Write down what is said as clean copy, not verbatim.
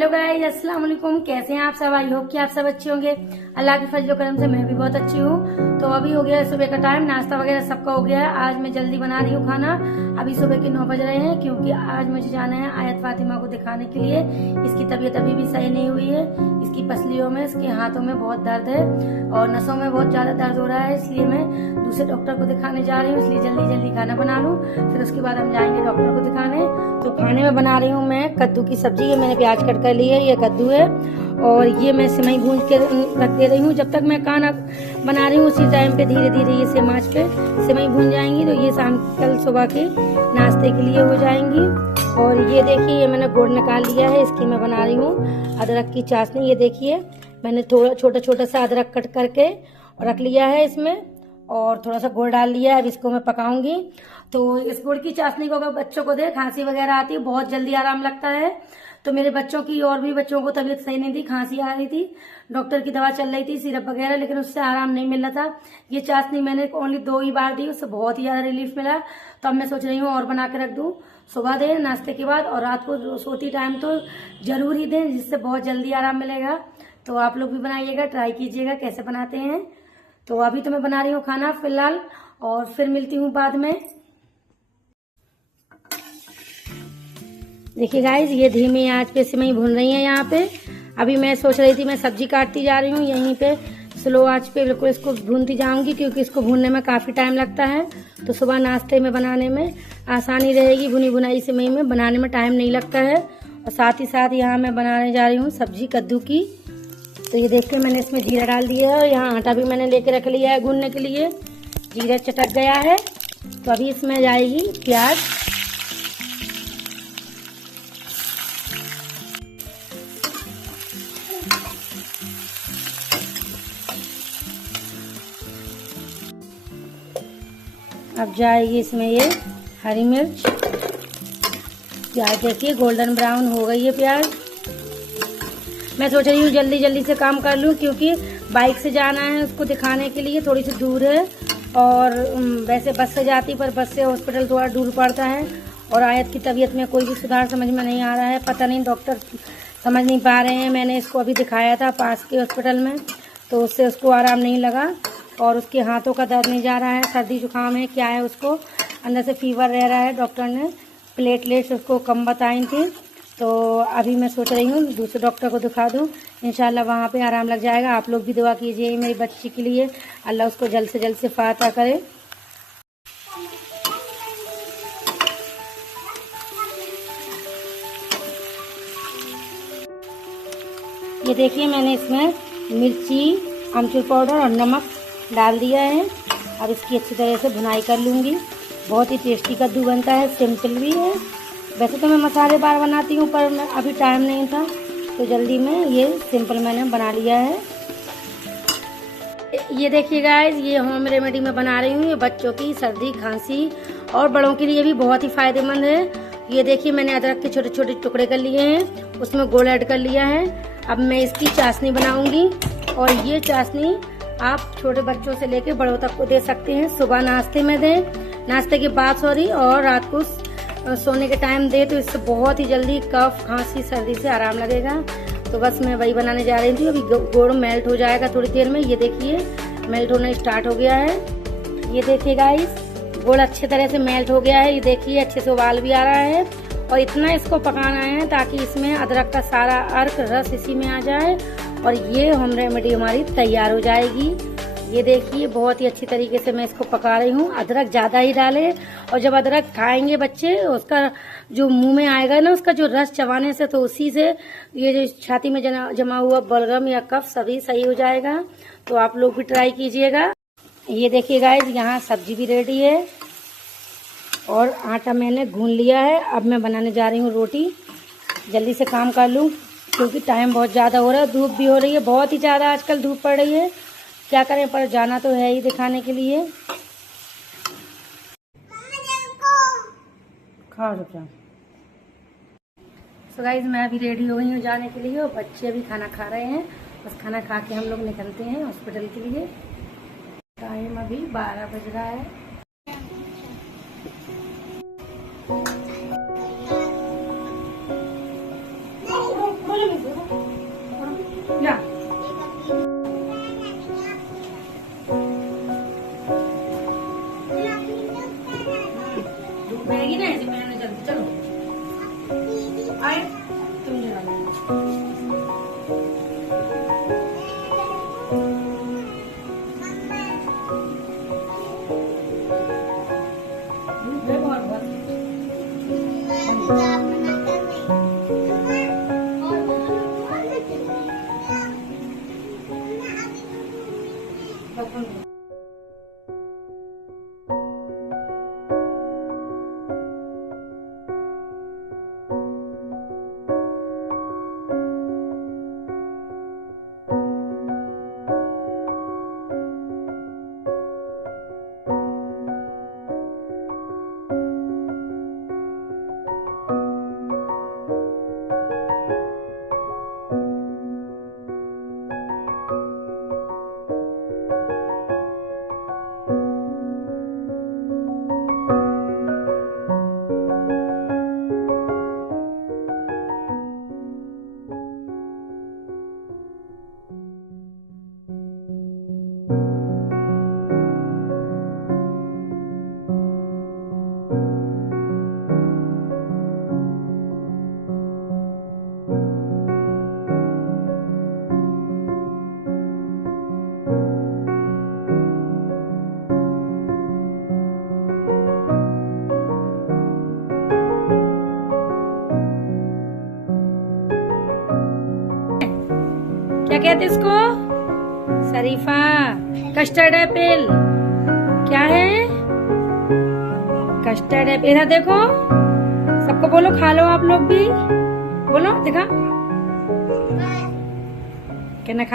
Hello guys, अस्सलाम वालेकुम। कैसे हैं आप सब? आई होप कि आप सब अच्छे होंगे। अल्लाह के फजल करम से मैं भी बहुत अच्छी हूँ। तो अभी हो गया सुबह का टाइम, नाश्ता वगैरह सबका हो गया है। आज मैं जल्दी बना रही हूँ खाना। अभी सुबह के 9 बज रहे हैं क्योंकि आज मुझे जाना है आयत फातिमा को दिखाने के लिए। इसकी तबीयत अभी भी सही नहीं हुई है। इसकी पसलियों में, इसके हाथों में बहुत दर्द है और नसों में बहुत ज्यादा दर्द हो रहा है। इसलिए मैं दूसरे डॉक्टर को दिखाने जा रही हूँ। इसलिए जल्दी जल्दी खाना बना लूँ, फिर उसके बाद हम जाएंगे डॉक्टर को दिखाने। तो खाने में बना रही हूँ मैं कद्दू की सब्जी। ये मैंने प्याज कट कर ली है, ये कद्दू है और ये मैं सिमई भून के रख दे रही हूँ। जब तक मैं खाना बना रही हूँ उसी टाइम पे धीरे धीरे ये सेम आंच पे सिमई भून जाएंगी तो ये शाम कल सुबह के नाश्ते के लिए हो जाएंगी। और ये देखिए, ये मैंने गुड़ निकाल लिया है, इसकी मैं बना रही हूँ अदरक की चाशनी। ये देखिए, मैंने थोड़ा छोटा छोटा सा अदरक कट करके रख लिया है इसमें और थोड़ा सा गुड़ डाल लिया है। अब इसको मैं पकाऊंगी। तो इस गुड़ की चाशनी को अगर बच्चों को दे, खांसी वगैरह आती है, बहुत जल्दी आराम लगता है। तो मेरे बच्चों की और भी बच्चों को तबीयत सही नहीं थी, खांसी आ रही थी, डॉक्टर की दवा चल रही थी, सिरप वगैरह, लेकिन उससे आराम नहीं मिल रहा था। ये चाशनी मैंने ओनली 2 ही बार दी, उससे बहुत ही ज्यादा रिलीफ मिला। तो अब मैं सोच रही हूँ और बना के रख दूं, सुबह दें नाश्ते के बाद और रात को सोती टाइम तो जरूर ही दें, जिससे बहुत जल्दी आराम मिलेगा। तो आप लोग भी बनाइएगा, ट्राई कीजिएगा कैसे बनाते हैं। तो अभी तो मैं बना रही हूँ खाना फिलहाल और फिर मिलती हूँ बाद में। देखिए गाइज, ये धीमी आंच पे सिमई भून रही है यहाँ पे। अभी मैं सोच रही थी मैं सब्जी काटती जा रही हूँ, यहीं पे स्लो आंच पे बिल्कुल इसको भूनती जाऊंगी क्योंकि इसको भूनने में काफी टाइम लगता है। तो सुबह नाश्ते में बनाने में आसानी रहेगी, भुनी भुनाई सिमई में बनाने में टाइम नहीं लगता है। और साथ ही साथ यहाँ मैं बनाने जा रही हूँ सब्जी कद्दू की। तो ये देखिए, मैंने इसमें जीरा डाल दिया है और यहाँ आटा भी मैंने लेके रख लिया है गूंदने के लिए। जीरा चटक गया है तो अभी इसमें जाएगी प्याज। अब जाएगी इसमें ये हरी मिर्च। प्याज देखिए गोल्डन ब्राउन हो गई है प्याज। मैं सोच रही हूँ जल्दी जल्दी से काम कर लूँ क्योंकि बाइक से जाना है उसको दिखाने के लिए, थोड़ी सी दूर है। और वैसे बस से जाती, पर बस से हॉस्पिटल थोड़ा दूर पड़ता है। और आयत की तबीयत में कोई भी सुधार समझ में नहीं आ रहा है, पता नहीं डॉक्टर समझ नहीं पा रहे हैं। मैंने इसको अभी दिखाया था पास के हॉस्पिटल में, तो उससे उसको आराम नहीं लगा और उसके हाथों का दर्द नहीं जा रहा है। सर्दी जुकाम है क्या है, उसको अंदर से फीवर रह रहा है। डॉक्टर ने प्लेटलेट्स उसको कम बताई थी। तो अभी मैं सोच रही हूँ दूसरे डॉक्टर को दिखा दूँ, इंशाल्लाह वहाँ पे आराम लग जाएगा। आप लोग भी दुआ कीजिए मेरी बच्ची के लिए, अल्लाह उसको जल्द से जल्द शिफा अता करे। ये देखिए, मैंने इसमें मिर्ची, आमचूर पाउडर और नमक डाल दिया है। अब इसकी अच्छी तरह से भुनाई कर लूँगी। बहुत ही टेस्टी कद्दू बनता है, सिंपल भी है। वैसे तो मैं मसालेदार बनाती हूँ पर मैं अभी टाइम नहीं था तो जल्दी में ये सिंपल मैंने बना लिया है। ये देखिए गाइस, ये होम रेमेडी में बना रही हूँ। ये बच्चों की सर्दी खांसी और बड़ों के लिए भी बहुत ही फायदेमंद है। ये देखिए, मैंने अदरक के छोटे छोटे टुकड़े कर लिए हैं, उसमें गुड़ ऐड कर लिया है। अब मैं इसकी चाशनी बनाऊंगी और ये चाशनी आप छोटे बच्चों से लेके बड़ों तक को दे सकते हैं। सुबह नाश्ते में दें, नाश्ते के बाद और रात को सोने के टाइम दे, तो इससे बहुत ही जल्दी कफ खांसी सर्दी से आराम लगेगा। तो बस मैं वही बनाने जा रही थी। अभी गुड़ मेल्ट हो जाएगा थोड़ी देर में। ये देखिए, मेल्ट होना स्टार्ट हो गया है। ये देखिए गाइस, गुड़ अच्छे तरह से मेल्ट हो गया है। ये देखिए, अच्छे से उबाल भी आ रहा है और इतना इसको पकाना है ताकि इसमें अदरक का सारा अर्क रस इसी में आ जाए और ये होम रेमेडी हमारी तैयार हो जाएगी। ये देखिए, बहुत ही अच्छी तरीके से मैं इसको पका रही हूँ। अदरक ज्यादा ही डाले और जब अदरक खाएंगे बच्चे, उसका जो मुंह में आएगा ना, उसका जो रस चबाने से, तो उसी से ये जो छाती में जमा हुआ बलगम या कफ सभी सही हो जाएगा। तो आप लोग भी ट्राई कीजिएगा। ये देखिए गाइस, यहाँ सब्जी भी रेडी है और आटा मैंने गूंद लिया है। अब मैं बनाने जा रही हूँ रोटी। जल्दी से काम कर लूँ क्योंकि टाइम बहुत ज्यादा हो रहा है, धूप भी हो रही है, बहुत ही ज्यादा आजकल धूप पड़ रही है। क्या करें, पर जाना तो है ही दिखाने के लिए। खाओ चुपचाप। सो गाइस, मैं अभी रेडी हो गई हूँ जाने के लिए और बच्चे अभी खाना खा रहे हैं। बस खाना खा के हम लोग निकलते हैं हॉस्पिटल के लिए। टाइम अभी 12 बज रहा है। बोलो धूप रहेगी ना ऐसे पहनने चलते। चलो आए तुम जरा धूप है बहुत बहुत। क्या कहते इसको? शरीफा, कस्टर्ड एप्पल। क्या है? Custard Apple. इधर देखो, सबको बोलो खा लो आप लोग भी। बोलो, दिखा, कहना खा